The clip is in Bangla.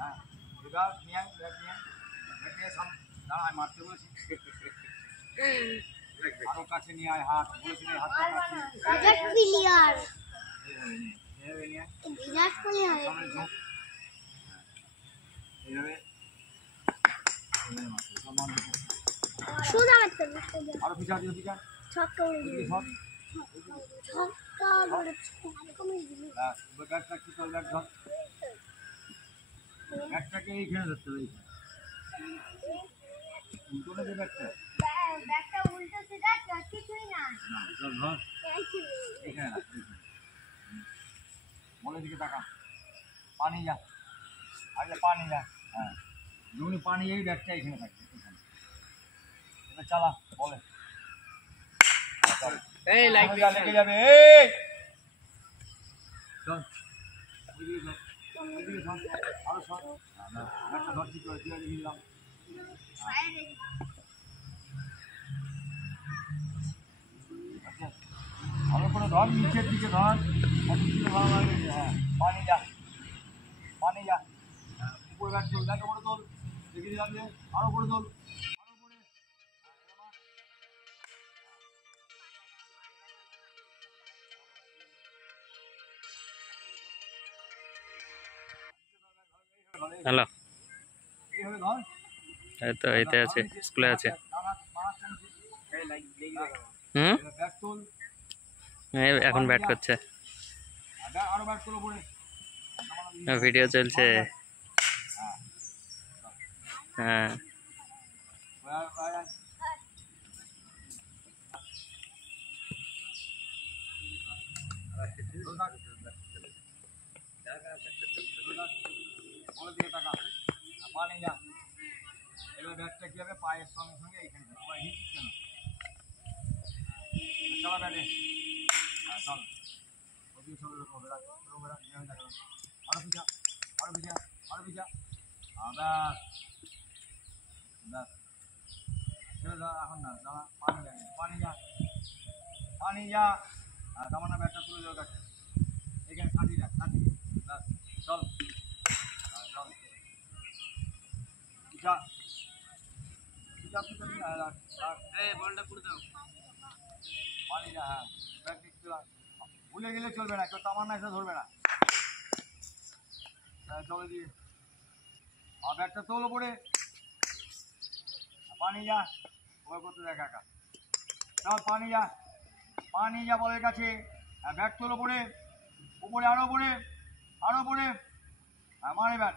হ্যাঁ এবার নিয়ে ব্যাট নিয়ে দাঁড়ায় মারতে বলেছি আরো কাছে নিয়ে আয় হাত বলেছি হাত প্লেয়ার বিরাট কোহলি এইভাবে সোজা মারতে আরো পিছা দিও পিছা ছক্কা উড়ে দিল ছক্কা উড়ে ছক্কা মেরে দিল ব্যাটটা কি চল ব্যাট ধর ব্যাটটাকে এইখানে ধরতে হবে উল্টো যে ব্যাটটা উল্টো সিধা কিছুই না না চল ধর এখানে রাখ বলে দিকে তাকা পানি যা আগে পানি যা হ্যাঁ যখনই পানি এই ব্যাগটা এখানে থাকবে এবার চালা বলে এই লাইট লেগে যাবে এই চল ওইদিকে চল আরো সর ব্যাগটা ধরছি করে দিয়ে দিলাম আচ্ছা ভালো করে ধর নিচের দিকে ধর ভালো লাগে হ্যাঁ পানি যা পানি যা উপরে ব্যাট তোল ব্যাট উপরে তোল দেখে দিলাম যে আরো উপরে তোল আরো উপরে হ্যালো এইভাবে ধর এই তো এতে আছে স্কুলে আছে ব্যাট তোল এখন ব্যাট করছে আরো ব্যাট তোল উপরে ভিডিও চলছে হ্যাঁ পানি যা এবার ব্যাটটা কি হবে পায়ের সঙ্গে সঙ্গে এইখানে কেন চলা ব্যাটে হ্যাঁ চল আরো পিছা আরো পিছা আরো পিছা ব্যাস ব্যাস এখন না দাঁড়া পানি যা পানি যা পানি যা দামানা ব্যাটটা তুলে দেওয়ার কাছে এখানে সাঁটি রাখ সাঁটি ব্যাস চল চল পিছা পিছা পিছা এই বলটা করে দাও পানি যা হ্যাঁ ব্যাট নিচ্ছে ভুলে গেলে চলবে না কেউ তামান্না এসে ধরবে না চলে দিয়ে আর ব্যাটটা তোল ওপরে পানি যা ওই করতে দেখা একা চল পানি যা বলের কাছে ব্যাট তোল ওপরে উপরে আরো উপরে আরো উপরে হ্যাঁ মারে ব্যাট